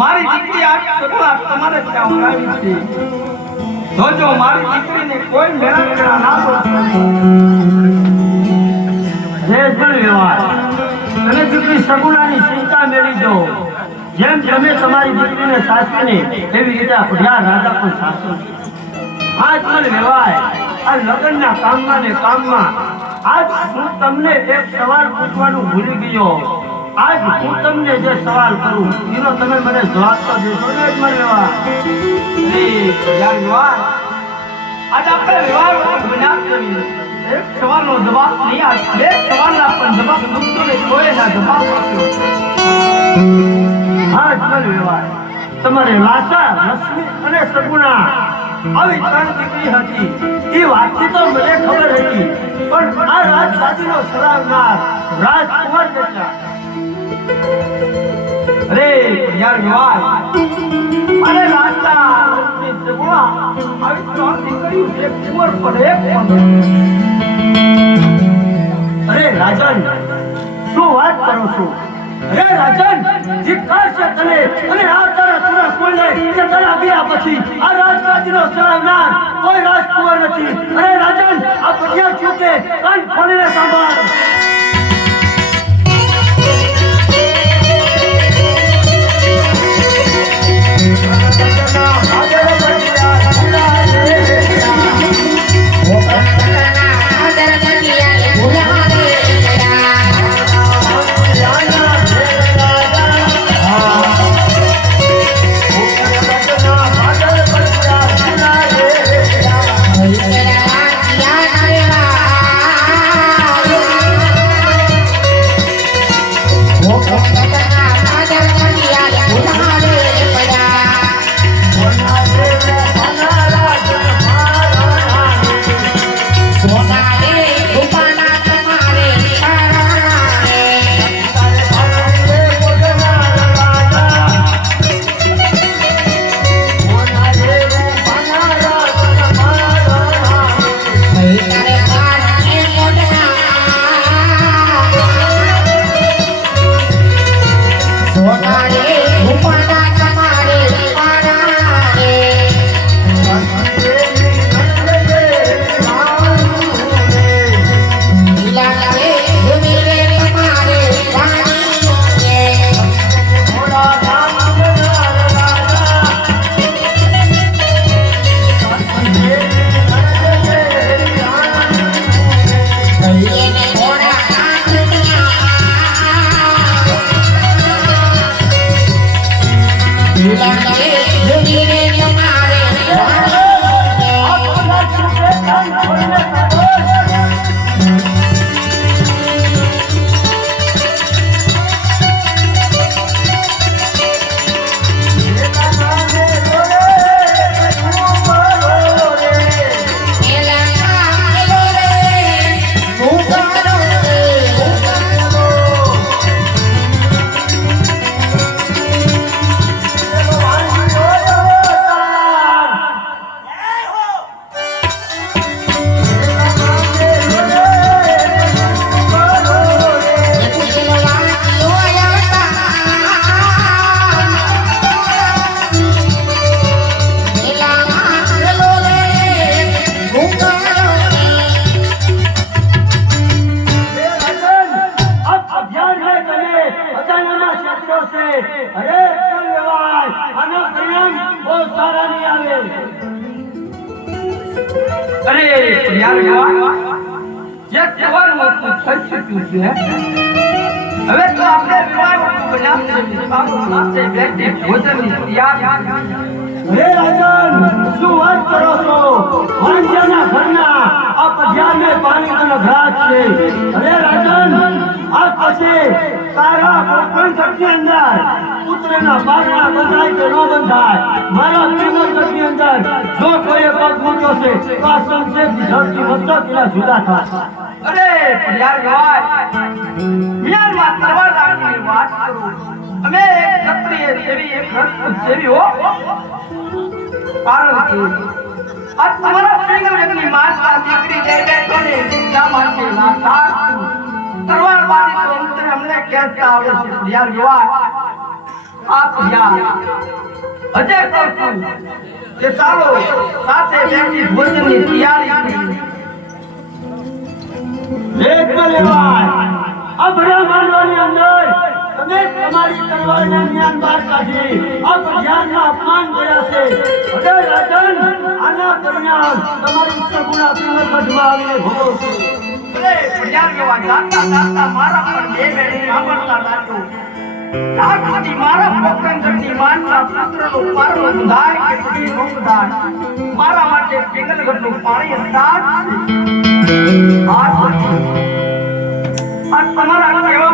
મારી દીકરી આ સગુણા તમારે ત્યાં ઉડાવી છે. જોજો, મારી દીકરીને કોઈ મેળા મેળા ના બોલતો જે પણ વ્યવહાર તમે દીકરી સગુણાની ચિંતા મેળવી દો, જેમ તમે તમારી દીકરીને સાસરીને એવી રીતે ખુદિયા રાજા પણ સાચવો આજ પણ વ્યવહાર, આ લગ્નના કામમાં ને કામમાં, આજ હું તમને એક સવાલ પૂછવાનું ભૂલી ગયો. આજ હું તમને જે સવાલ કરું, એનો તમે મને જવાબ તો દેશો ને જ વ્યવહાર યાર વિવાહ આજ આપણે વિવાહ ઉપર કરીએ એક સવાલનો જવાબ નહીં આ બે સવાલના પણ જવાબ મૂકતો ને કોઈ ના જવાબ આપ્યો. હા જમલ વ્યવહાર. તમારે લાસા લક્ષ્મી અને સગુણા આવી ત્રણ દીકરી હતી. એ વાતની તો મને ખબર હતી. પણ આ રાજગાદીનો સલાહકાર રાજકુમાર કેટલા અરે, યાર વિવાહ અરે રાજન, શું વાત કરો છો? અરે, રાજન, ધિક્કાર છે તને. અને આ તારા પૂરા કોઈને કે તારા પછી આ રાજગાદીનો સલામનાર કોઈ રાજકુમાર નથી. અરે, રાજન, આ ચૂકે કાન ખોલીને સાંભળ. અરે યાર જે મોટું થઈ ચૂક્યું છે હવે તો આપણે વિવાહ બન્યા છે બાબુ સાથે બેઠી ભોજનની તૈયારી. હે રાજન, શું વાત કરો છો? વાંજ્યાના ઘરના આ પધ્યાને પાણી અને ઘાટ છે. અરે રાજન આ પછી તારા કોઈ ઘરની અંદર પુત્રના પારણા બંધાય કે ન બંધાય? મારા પિંગલગઢની અંદર જો કોઈ પગ મૂક્યો છે, તો આ સંશેષની ધરતી મસ્તક પેલા જુદા થાય. અરે યાર ભાઈ યાર વાત કરવા લાગી વાત કરું અમે એક ક્ષત્રિય જેવી, એક રજપૂત જેવી હો. કારણ કે આ તમારા પિંગલગઢની માતા દીકરી જઈ બેઠો ને શા માટે છું? આવડે હજે કહું કે ચાલો સાથે બેસી ભોજનની તૈયારી એક બલેવાય આ ભર્યા માંડવાની અંદર તમે તમારી તલવારના જ્ઞાન બહાર કાઢી આ ભર્યાના અપમાન કર્યા છે અરે રાજન આના મારા પોકરણગઢની માનતા પુત્રનો પારણો બંધાય કે પછી નો મારા માટે પિંગલગઢનું પાણી અંદાજ આ તમારા કેવા